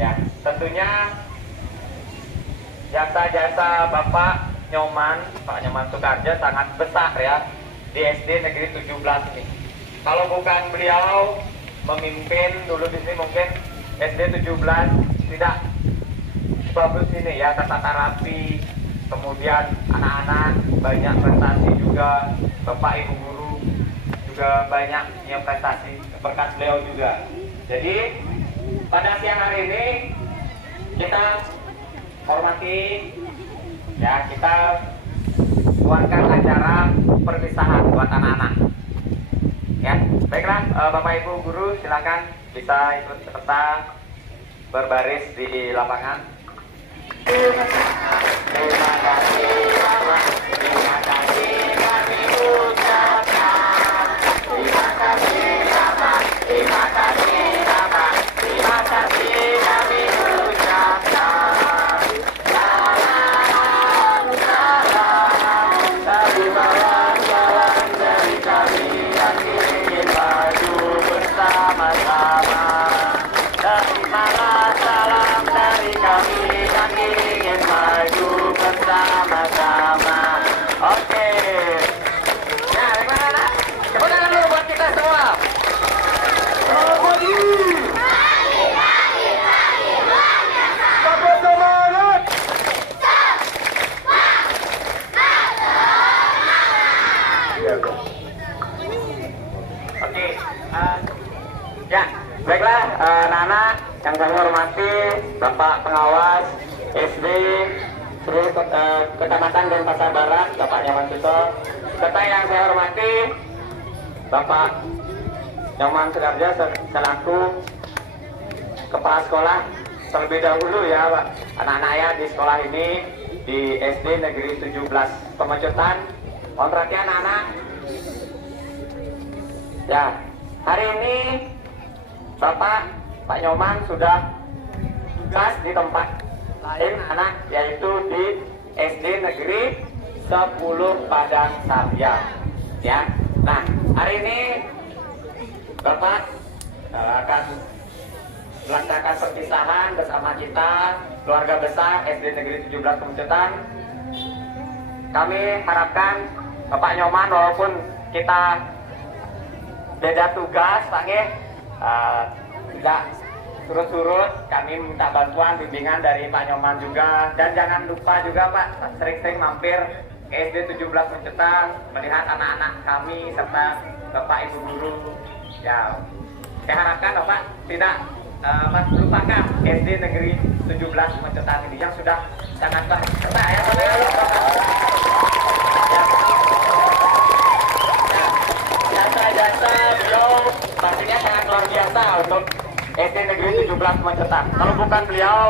Ya, tentunya jasa-jasa Bapak Nyoman, Pak Nyoman Soekarjo sangat besar ya di SD Negeri 17 ini. Kalau bukan beliau memimpin dulu di sini mungkin SD 17 tidak bagus ini ya, tata rapi, kemudian anak-anak banyak prestasi juga, Bapak Ibu guru juga banyak yang prestasi berkat beliau juga. Jadi pada siang hari ini kita hormati ya, kita buatkan acara perpisahan buat anak-anak. Ya, baiklah Bapak Ibu guru silakan bisa ikut serta berbaris di lapangan. Terima kasih Bapak, terima kasih kami ucapkan. Terima kasih Bapak, terima kasih Bapak, terima kasih kami ucapkan. Salam, salam, terimalah salam dari kami yang ingin maju bersama-sama. Terimalah salam dari kami yang ingin maju bersama-sama. Oke. Nah, bagaimana? Tepuk tangan dulu buat kita semua. Oke, ya, baiklah anak-anak yang saya hormati, Bapak Pengawas SD Kecamatan Denpasar Barat, Bapak Nyoman Suto, serta yang saya hormati Bapak Nyoman Soekarjo selaku Kepala Sekolah terlebih dahulu ya Pak, anak-anak ya di sekolah ini di SD Negeri 17 Pemecutan. Mohon perhatian anak-anak. Ya, hari ini Bapak Pak Nyoman sudah tugas di tempat lain anak, yaitu di SD Negeri 10 Padang Sarjang. Ya, nah hari ini Bapak akan melaksanakan perpisahan bersama kita keluarga besar SD Negeri 17 Pemecutan. Kami harapkan Bapak Nyoman walaupun kita beda tugas Pak Nge, tidak surut-surut, kami minta bantuan bimbingan dari Pak Nyoman juga, dan jangan lupa juga Pak sering-sering mampir ke SD 17 Pemecutan melihat anak-anak kami serta Bapak Ibu guru ya. Saya harapkan Bapak tidak melupakan SD Negeri 17 Pemecutan ini yang sudah sangat baik. Ya, jasa-jasa beliau pastinya sangat luar biasa untuk SD Negeri 17 Pemecutan. Kalau bukan beliau,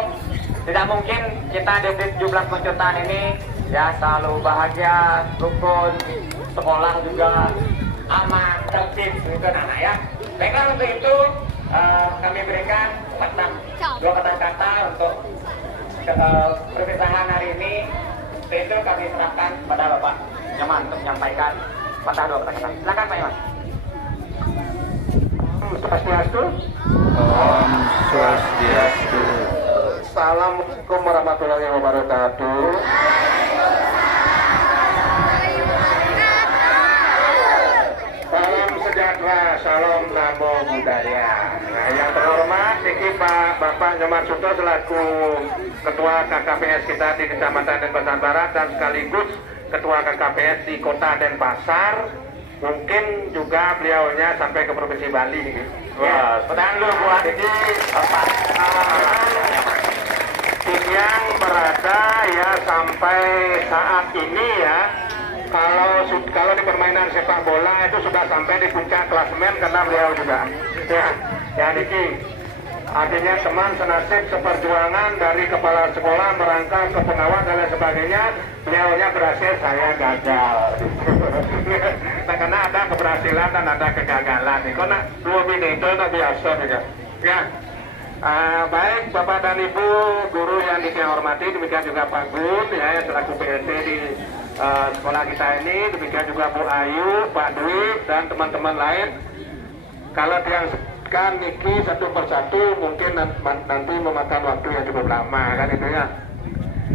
tidak mungkin kita di SD 17 Pemecutan ini ya selalu bahagia, rukun, sekolah juga aman, tertib, gitu anak ya. Baiklah, untuk itu kami berikan dua kata-kata untuk perpisahan hari ini. Untuk itu kami serahkan kepada Bapak Nyoman untuk menyampaikan dua kata-kata. Silakan Pak Nyoman. Swastiastu. Om Swastiastu. Assalamualaikum warahmatullahi wabarakatuh. Salam sejahtera, salam namo buddhaya. Nah, yang terhormat Niki Bapak Nyoman Suto selaku Ketua KKPS kita di Kecamatan Denpasar Barat dan sekaligus Ketua KKPS di Kota Denpasar. Mungkin juga beliaunya sampai ke Provinsi Bali. Wah, sedang dulu buat ini Bapak yang berada ya sampai saat ini ya, kalau di permainan sepak bola itu sudah sampai di puncak klasemen karena beliau juga ya Niki, artinya teman senasib seperjuangan dari kepala sekolah merangkap ke pengawas dan lain sebagainya, beliaunya berhasil, saya gagal. Nah, karena ada keberhasilan dan ada kegagalan nih, karena dua bini itu biasa ya. Baik Bapak dan Ibu guru yang saya hormati, demikian juga Pak Gun ya yang selaku PLT di sekolah kita ini, demikian juga Bu Ayu, Pak Dwi dan teman-teman lain. Kalau yang menyebutkan niki satu persatu mungkin nanti memakan waktu yang cukup lama kan itu ya.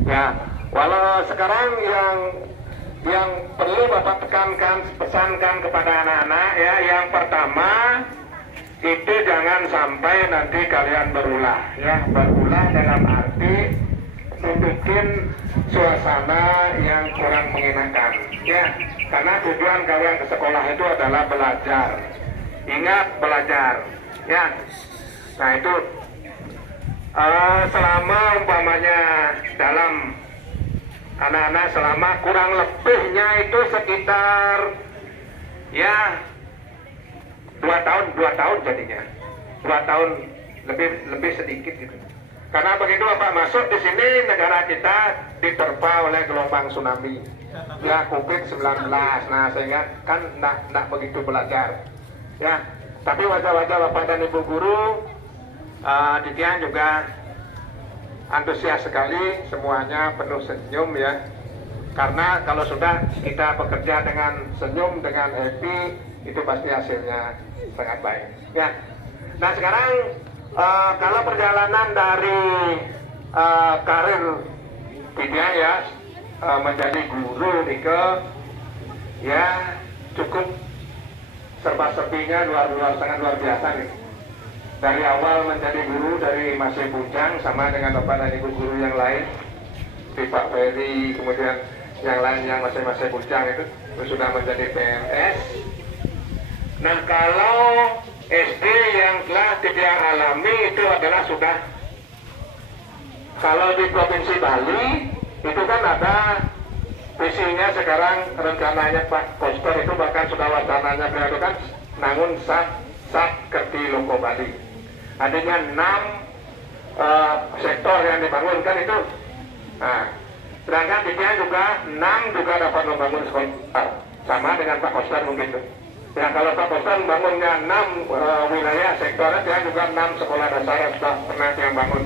Ya, walau sekarang yang perlu Bapak tekankan, pesankan kepada anak-anak ya, yang pertama itu jangan sampai nanti kalian berulah ya, berulah dalam arti membuat suasana yang kurang mengenakan ya, karena tujuan kalian ke sekolah itu adalah belajar. Ingat, belajar ya. Nah itu selama umpamanya dalam anak-anak selama kurang lebihnya itu sekitar ya 2 tahun jadinya 2 tahun lebih sedikit gitu. Karena begitu Bapak masuk di sini, negara kita diterpa oleh gelombang tsunami ya, COVID-19. Nah sehingga kan tidak begitu belajar ya. Tapi wajah-wajah Bapak dan Ibu guru Ditya juga antusias sekali, semuanya penuh senyum ya. Karena kalau sudah kita bekerja dengan senyum, dengan happy, itu pasti hasilnya sangat baik ya. Nah sekarang kalau perjalanan dari karir Ditya ya menjadi guru Nike ya cukup serba-serbinya sangat luar biasa nih. Dari awal menjadi guru dari masih bujang sama dengan Bapak dan Ibu guru yang lain, di Pak Ferry, kemudian yang lain yang masih bujang itu sudah menjadi PNS. Nah kalau SD yang telah Ditya alami itu adalah sudah, kalau di Provinsi Bali itu kan ada visinya sekarang, rencananya Pak Koster itu bahkan sudah wacananya beliau itu kan nangun sak kerti loko Bali. Adanya 6 sektor yang dibangunkan itu. Nah, sedangkan Ditya juga 6 juga dapat membangun sekolah sama dengan Pak Koster mungkin tuh. Ya kalau Pak Koster membangunnya 6 wilayah sektornya, dia juga 6 sekolah dasar yang sudah pernah yang bangun.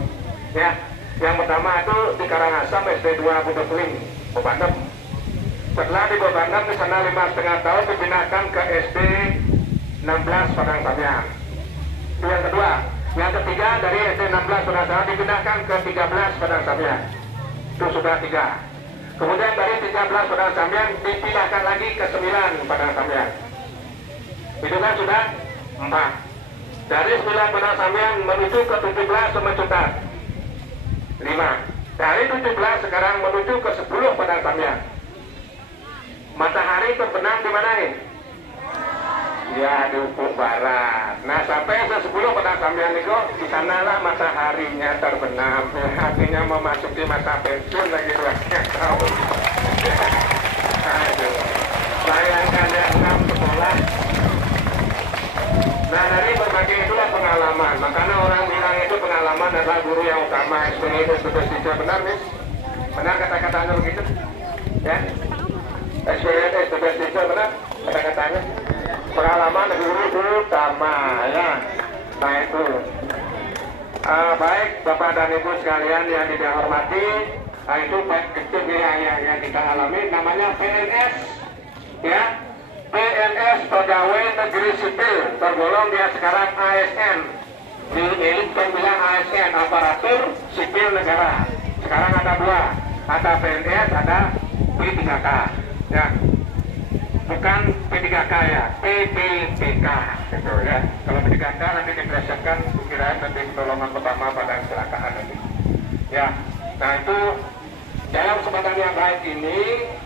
Ya, yang pertama itu di Karangasem SD 2 Budekling, Bobandem. Setelah di Bobandem di sana 5,5 tahun dipindahkan ke SD 16 Padang Samyan. Itu yang kedua. Yang ketiga dari SD 16 Padang Samyan dipindahkan ke 13 Padang Samyan. Itu sudah 3. Kemudian dari 13 Padang Samyan dipindahkan lagi ke 9 Padang Samyan. Itu kan sudah 4. Dari 9 Padang Samyan menuju ke 17 Semencutat 5. Dari 17 sekarang menuju ke 10 Padang Samyan. Matahari terbenam di mana ini? Ya di ufuk barat. Nah sampai ke 10 Padang Samyan itu di sanalah mataharinya terbenam. Artinya memasuki masa pensiun lagi banyak tahun. Aduh, bayangkan ya 6 sekolah. Nah dari berbagai itulah pengalaman. Makanya orang bilang itu pengalaman adalah guru yang utama. Experience itu benar nih? Benar kata-katanya begitu? Ya? Experience itu benar kata-katanya? Pengalaman guru utama ya. Nah itu baik Bapak dan Ibu sekalian yang dihormati, nah itu baik kecil ya yang kita alami namanya PNS ya. PNS Pegawai Negeri Sipil tergolong dia sekarang ASN. Di elit kan bilang ASN, Aparatur Sipil Negara. Sekarang ada 2, ada PNS, ada P3K ya. Bukan P3K ya, PPPK gitu ya. Kalau P3K nanti dipelesetkan kira nanti pertolongan pertama pada kecelakaan nanti. Ya, nah itu dalam kesempatan yang baik ini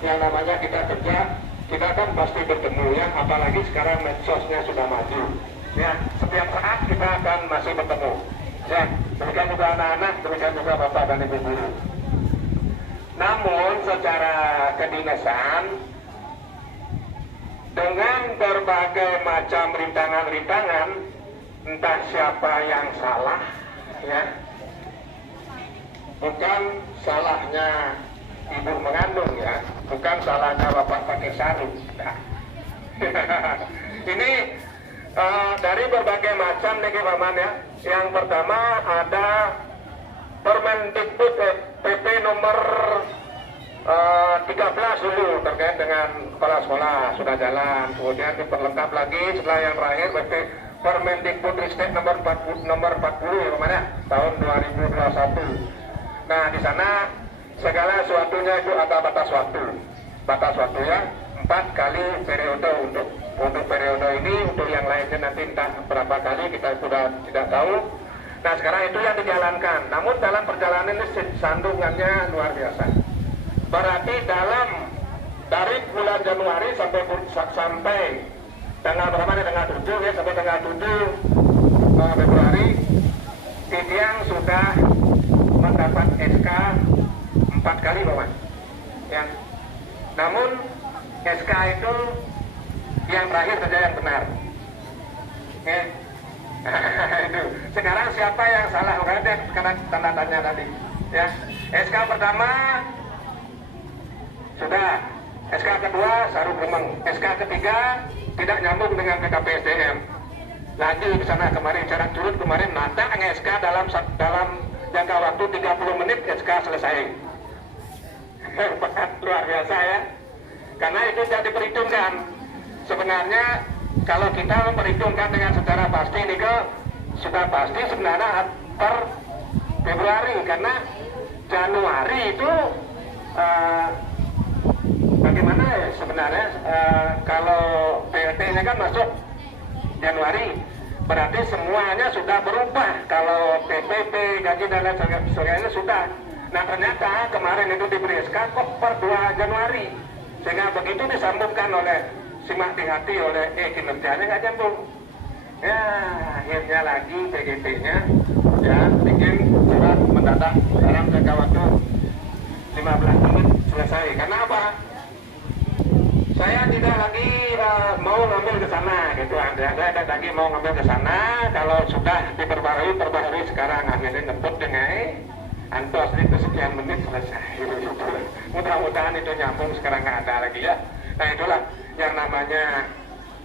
yang namanya kita kerja, kita kan pasti bertemu ya. Apalagi sekarang medsosnya sudah maju. Ya, setiap saat kita akan masih bertemu. Ya, demikian juga anak-anak, demikian juga Bapak dan Ibu guru. Namun secara kedinasan dengan berbagai macam rintangan-rintangan, entah siapa yang salah ya, bukan salahnya ibu mengandung ya, bukan salahnya bapak pakai sarung nah. Ini dari berbagai macam nih Paman ya. Yang pertama ada Permendikbud PP nomor 13 dulu terkait dengan kepala sekolah sudah jalan, kemudian diperlengkap lagi setelah yang terakhir PP Permendikbudristek nomor 40 ya kemana tahun 2021. Nah di sana segala sesuatunya itu ada batas waktunya 4 kali periode untuk periode ini, untuk yang lainnya nanti entah berapa kali kita sudah tidak tahu. Nah sekarang itu yang dijalankan, namun dalam perjalanan ini sandungannya luar biasa. Berarti dari bulan Januari sampai tanggal berapa nih, tanggal 7 ya, sampai tanggal 7 Februari Tidiang sudah mendapat SK 4 kali Bapak ya. Namun SK itu yang terakhir saja yang benar ya. Itu sekarang siapa yang salah, karena tanda tanya tadi ya. SK pertama sudah, SK kedua Sarung Remeng, SK ketiga tidak nyambung dengan PKP SDM. Lagi ke sana kemarin jarak turun kemarin nata SK dalam jangka waktu 30 menit SK selesai. Luar biasa ya. Karena itu tidak diperhitungkan. Sebenarnya kalau kita memperhitungkan dengan secara pasti ini sudah pasti sebenarnya per Februari, karena Januari itu bagaimana ya sebenarnya kalau PLT-nya kan masuk Januari, berarti semuanya sudah berubah. Kalau PPP, gaji dan lain sebagainya sudah. Nah ternyata kemarin itu diberi SK kok per 2 Januari, sehingga begitu disambungkan oleh simak di hati oleh kinerjanya nggak nyambung. Ya akhirnya lagi PGT-nya ya bikin surat mendadak dalam jangka waktu 15 menit selesai. Karena apa? Saya tidak lagi mau ngambil ke sana gitu, saya lagi mau ngambil ke sana. Kalau sudah diperbarui sekarang akhirnya ngebut dengan antos itu sekian menit selesai. Mudah-mudahan itu nyambung, sekarang nggak ada lagi ya. Nah itulah yang namanya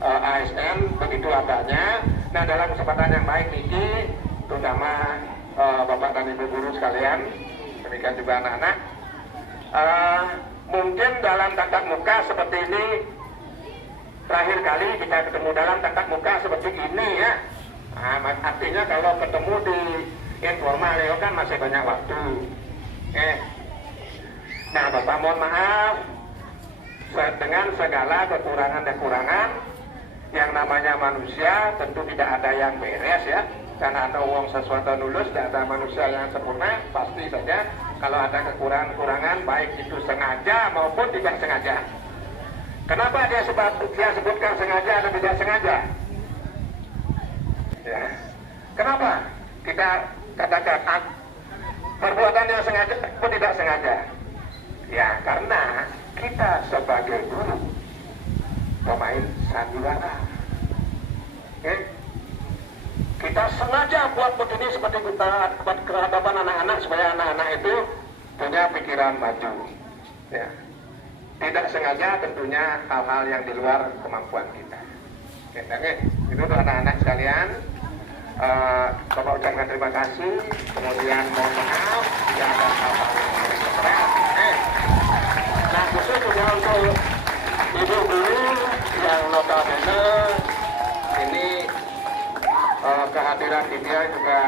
ASN, begitu adanya. Nah dalam kesempatan yang baik ini, terutama Bapak dan Ibu guru sekalian, demikian juga anak-anak, mungkin dalam tatap muka seperti ini terakhir kali kita ketemu dalam tatap muka seperti ini ya. Nah, artinya kalau ketemu di informal ya kan masih banyak waktu. Nah Bapak mohon maaf dengan segala kekurangan-kekurangan. Yang namanya manusia tentu tidak ada yang beres ya, karena ada uang sesuatu lulus, tidak ada manusia yang sempurna. Pasti saja kalau ada kekurangan-kekurangan, baik itu sengaja maupun tidak sengaja. Kenapa dia sebutkan sengaja dan tidak sengaja? Ya. Kenapa kita katakan perbuatan yang sengaja atau tidak sengaja? Ya karena kita sebagai guru pemain sandiwara, kita sengaja buat begini seperti kita buat kehadapan anak-anak supaya anak-anak itu punya pikiran maju. Ya. Tidak sengaja tentunya hal-hal yang di luar kemampuan kita. Itu untuk anak-anak sekalian. Bapak ucapkan terima kasih. Kemudian mohon maaf jika ada hal-hal yang berat. Nah khusus juga untuk ibu guru yang notabene ini kehadiran dia juga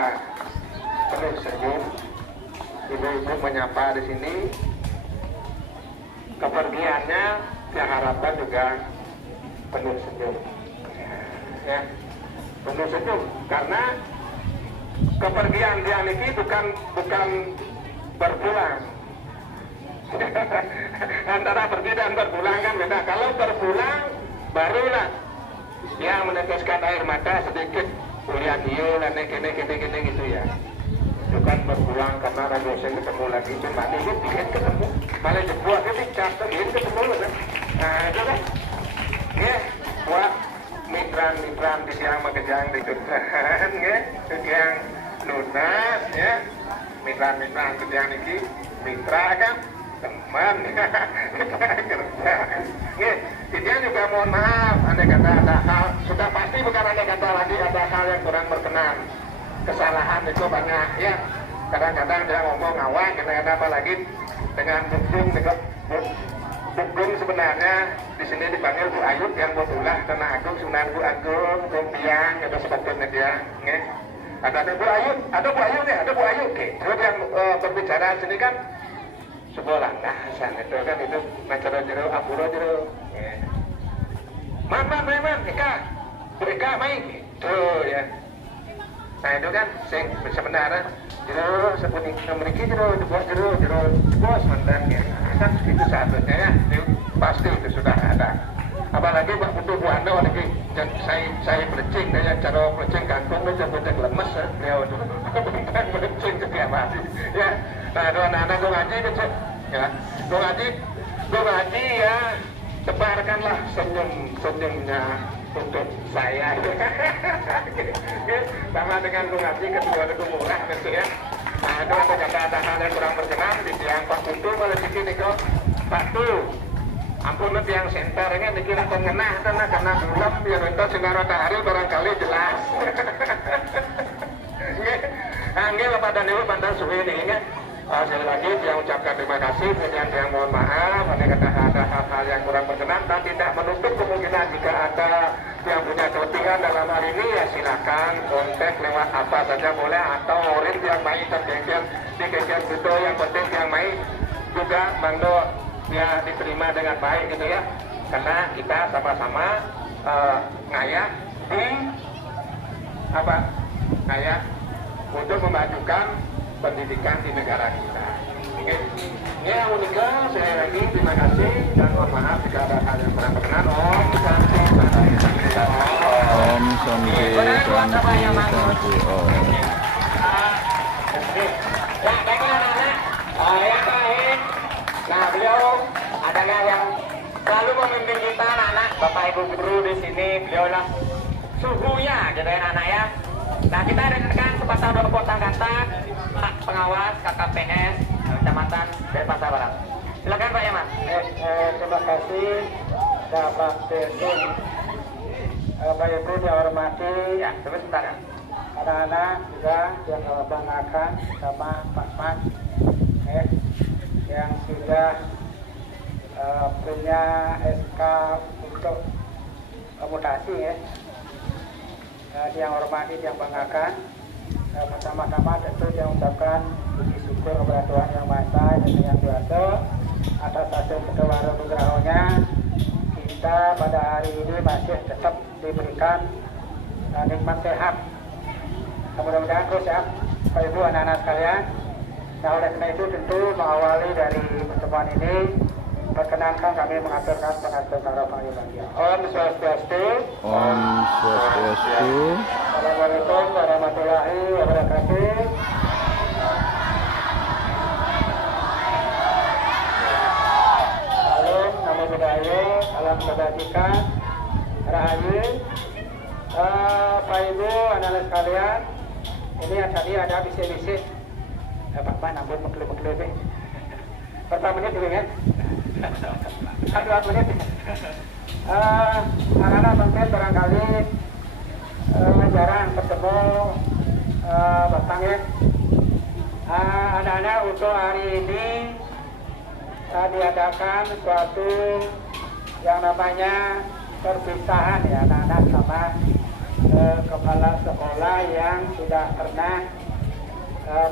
penuh senyum. Ibu-ibu menyapa di sini. Kepergiannya saya harapkan juga penuh senyum. Ya, penuh senyum karena kepergian dia ini bukan berpulang. Antara pergi dan berpulang kan beda. Kalau berpulang barulah yang meneteskan air mata sedikit, kuliah dia dan gini gitu ya. Bukan berpulang karena bosan ketemu lagi, cuma ini bikin ketemu malah dibuat ini capek ini ketemu kan. Nah itu kan ya buat mitra di siang makejang di kerjaan ya, yang lunas ya, mitra kerjaan ini mitra kan teman kerja ya. Dia juga mohon maaf andai kata ada hal, sudah pasti bukan andai kata lagi ada hal yang kurang berkenan. Kesalahan itu banyak ya, kadang-kadang dia ngomong ngawang, kadang-kadang apalagi dengan bukung Agung sebenarnya di sini dipanggil Bu Ayub yang Botulah, karena Agung sebenarnya Bu Agung, Kumpiang, ada sebetulnya dia, nggih. Ada Bu Ayub, ada Bu Ayub nih, ada Bu Ayub. Terus yang berbicara sini kan sebelah, nah sana itu kan itu macam jero, apuro jero. Man, Eka, Bu Eka main, tuh ya. Nah itu kan sing sebenarnya jero seperti memiliki jero bos mantan ya. Kan itu seharusnya ya, itu pasti itu sudah ada. Apalagi Pak Putu Bu Ando lagi saya pelecing daya cara pelecing kangkung dan cara lemes beliau itu bukan pelecing setiap hari ya. Nah itu anak-anak gue ngaji itu ya, gue ngaji ya, tebarkanlah senyumnya untuk saya sama dengan gue ngaji kedua itu murah gitu ya. Nah itu ada hal yang kurang berkenan di tiang Pak Putu malah bikin itu Pak Tu ampun nanti yang senternya dikira pengenah karena bulan biar itu sinar matahari barangkali jelas. Nggih pada niku pandan suwi ini sekali lagi saya ucapkan terima kasih, kemudian yang mohon maaf ada hal-hal yang kurang berkenan dan tidak menutup kemungkinan jika ada yang punya kepentingan dalam hal ini ya silakan kontak lewat apa saja boleh, atau orang yang main tergeser di geser itu yang penting yang main juga mangdo ya diterima dengan baik gitu ya, karena kita sama-sama ngayak di apa ngayak untuk memajukan pendidikan di negara kita. Oke, ya uniknya saya lagi terima kasih dan mohon maaf jika ada hal yang kurang berkenan. Om Santi Om Santi Santi Om. Ya, baiklah anak-anak. Yang terakhir, nah beliau adalah yang selalu memimpin kita anak-anak, Bapak Ibu guru di sini, beliau lah suhunya gitu ya anak-anak ya. Nah kita rekan Kepala Kota Gantak, Pak Pengawas KKPS Kecamatan Denpasar Barat. Silakan Pak Yaman. Terima kasih Bapak Dirjen, Bapak Ibu yang hormati, Ya, sebentar ya. anak-anak juga yang banggakan sama Pak Mas yang sudah punya SK untuk mutasi ya. Yang hormati, yang banggakan, pertama-tama tentu saya ucapkan puji syukur kepada Tuhan Yang Maha Esa dan Yang Kuasa atas hasil kedua nugerahnya kita pada hari ini masih tetap diberikan nikmat sehat. Mudah-mudahan terus sehat Bapak Ibu anak-anak sekalian. Nah oleh karena itu tentu mengawali dari pertemuan ini perkenankan kami mengaturkan pengatur bahagia. Om Swastiastu. Om Swastiastu. Assalamualaikum warahmatullahi wabarakatuh. Salam, namo buddhaya, salam kebajikan, rahayu. Pak Ibu, anak-anak sekalian, ini tadi ada bisik-bisik. Pak, nampun meklu-meklu deh. Berapa menit dulu ya? 2 menit. Anak-anak mungkin barangkali jarang ketemu Bapak ya. Anak-anak untuk hari ini diadakan suatu yang namanya perpisahan ya anak-anak sama kepala sekolah yang sudah pernah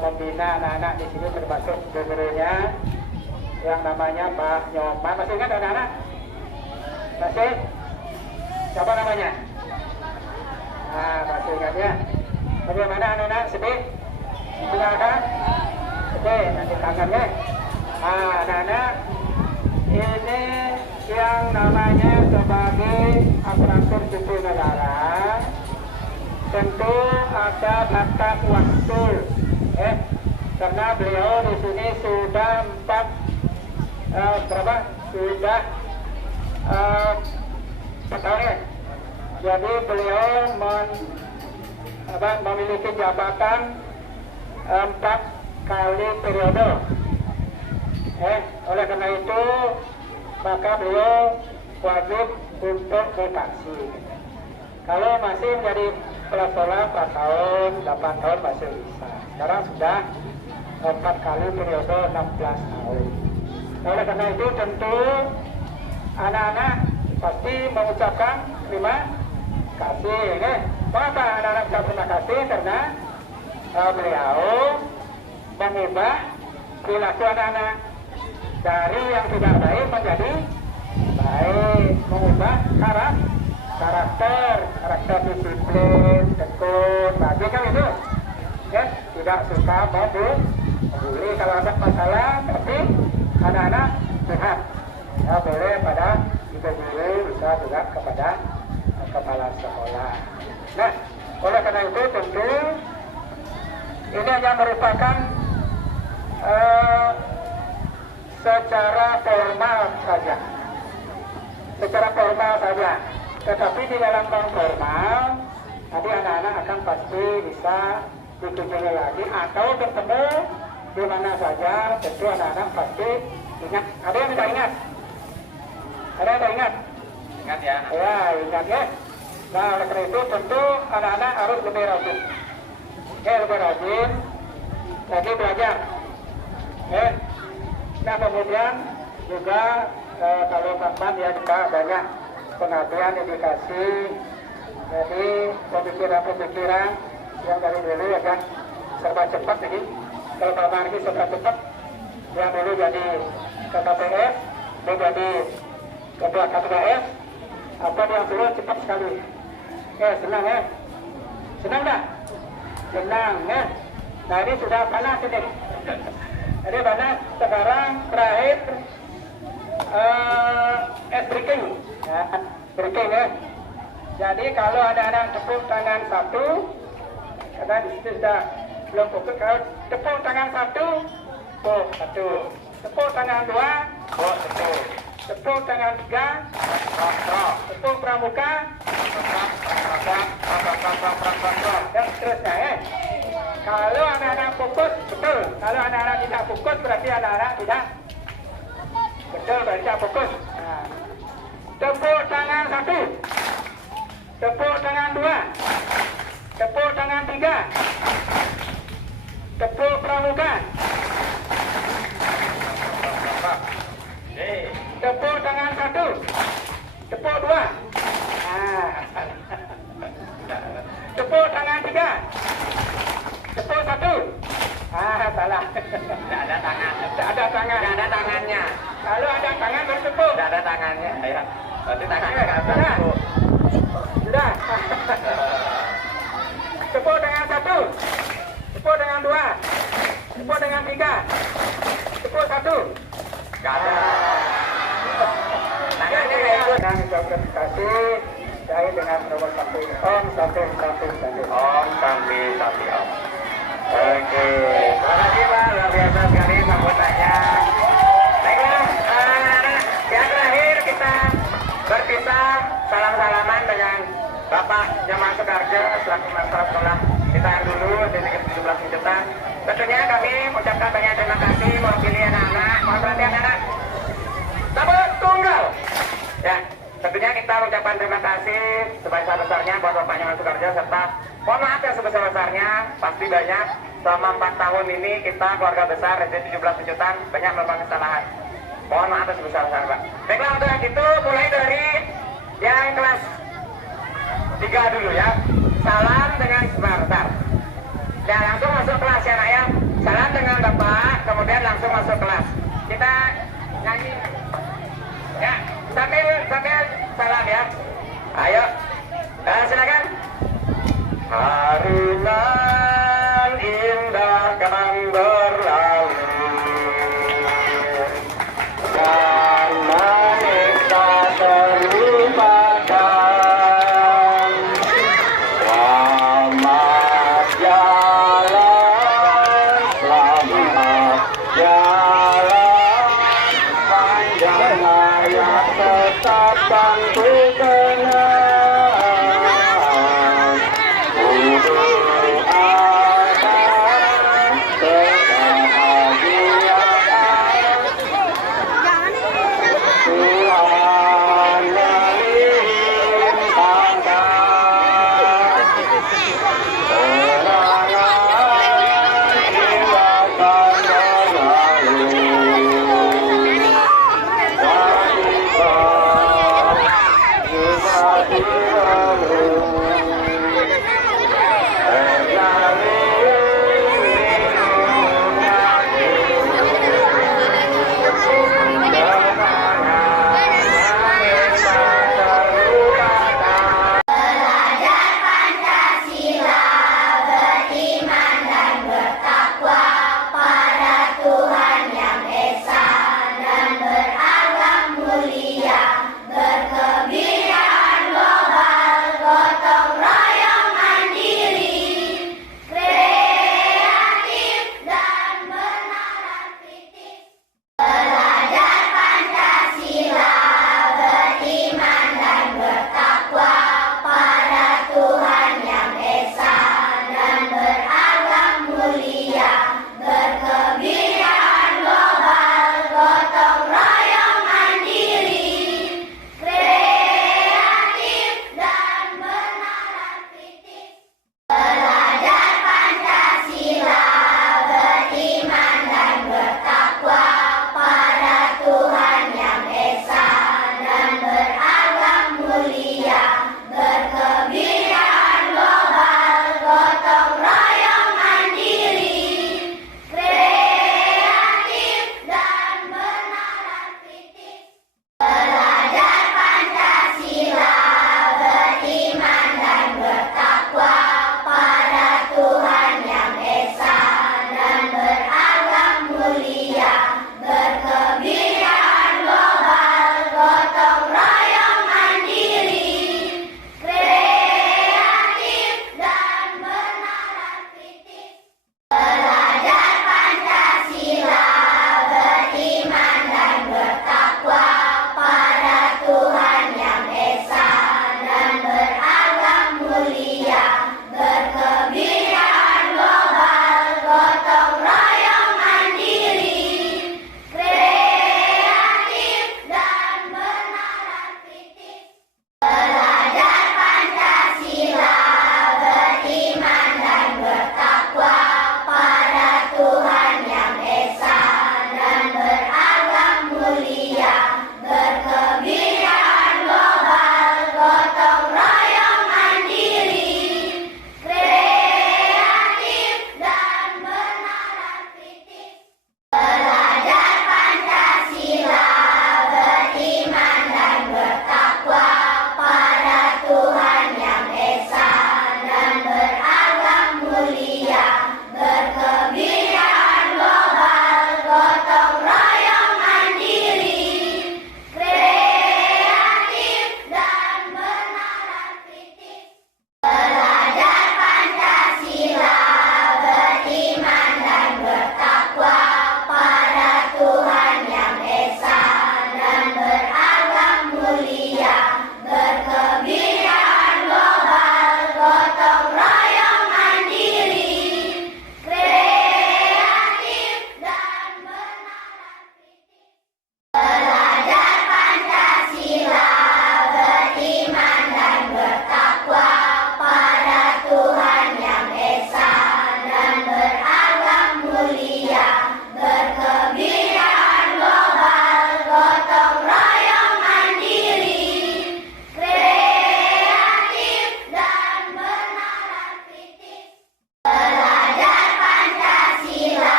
membina anak-anak di sini termasuk gurunya yang namanya Pak Nyoman. Masih ingat anak-anak? Masih? Siapa namanya? Nah, masih ingat ya. Bagaimana anak-anak? Sedih? Silakan. Sedih, nanti kangen ya. Nah, anak-anak, ini yang namanya sebagai aparatur sipil negara, tentu ada batas waktu. Karena beliau di sini sudah sudah 4 tahun ya. Jadi beliau memiliki jabatan 4 kali periode. Oleh karena itu maka beliau wajib untuk mutasi. Kalau masih menjadi kepala sekolah 4 tahun, 8 tahun masih bisa. Sekarang sudah 4 kali periode 16 tahun. Oleh karena itu tentu anak-anak pasti mengucapkan terima kasih. Mengapa anak-anak ucap terima kasih? Karena beliau mengubah perilaku anak-anak dari yang tidak baik menjadi baik, mengubah karakter disiplin, tekun, baik kan itu, ya, tidak suka membuli. Kalau ada masalah, tapi anak-anak sehat, ya boleh pada ibu guru, bisa juga kepada kepala sekolah. Nah, oleh karena itu tentu ini hanya merupakan secara formal saja. Tetapi di dalam non formal nanti anak-anak akan pasti bisa dikunjungi lagi atau bertemu di mana saja. Tentu anak-anak pasti ingat. Ada yang tidak ingat? Ada yang tidak ingat? Ingat ya. Ya, ingat ya. Nah, oleh karena itu tentu anak-anak harus lebih rajin. Lebih rajin lagi belajar. Nah, kemudian juga kalau kapan ya kita banyak pengabdian edukasi, jadi pemikiran yang dari dulu ya kan serba cepat ini. Kalau kapan ini serba cepat, yang dulu jadi KPS, dia jadi ketua KPS, apa yang dulu cepat sekali. Senang ya? Senang dah? Senang ya? Nah ini sudah panas ini. Jadi panas sekarang terakhir breaking ya, breaking ya. Jadi kalau ada anak tepuk tangan satu, karena di situ sudah belum fokus. Kalau tepuk tangan satu, tepuk tangan dua, tepuk tangan tiga, tepuk pramuka, dan seterusnya ya. Kalau anak-anak fokus, betul. Kalau anak-anak tidak fokus, berarti anak-anak tidak betul, berarti tidak fokus. Nah. Tepuk tangan satu, tepuk tangan dua, tepuk tangan tiga, tepuk pramuka, tepuk tangan satu, tepuk dua, tepuk tangan tiga, tepuk satu. Salah. Tidak ada tangan. Tidak ada tangan. Tidak ada tangannya. Kalau ada tangan baru tepuk. Tidak ada tangannya. Ya. Berarti tangannya nggak bisa Sudah. tepuk. Sudah. Tepuk dengan satu, tepuk dengan dua, tepuk dengan tiga, tepuk satu. Nggak ada. Tangannya nggak ikut. Dan interpretasi saya dengan nomor satu om sampai Om sampai om. Oke, terima kasih Pak, luar biasa sekali sambutannya. Baiklah, anak-anak, yang terakhir kita berpisah salam-salaman dengan Bapak Nyoman Sukarjo selaku Kepala Sekolah kita yang dulu di 17 juta. Tentunya kami ucapkan banyak terima kasih mewakili anak-anak. Mohon perhatian anak. Sambut tunggal. Ya, tentunya kita mengucapkan terima kasih sebesar-besarnya buat Bapak Nyoman Sukarjo serta mohon maaf yang sebesar-besarnya, pasti banyak selama 4 tahun ini kita keluarga besar SD 17 Jutaan banyak melakukan kesalahan. Mohon maaf yang sebesar-besarnya Pak. Baiklah, untuk yang itu mulai dari yang kelas 3 dulu ya. Salam dengan sebesar. Ya, langsung masuk kelas ya nak ya. Salam dengan Bapak, kemudian langsung masuk kelas. Kita nyanyi. Ya, sambil salam ya. Ayo. Silakan. Marilah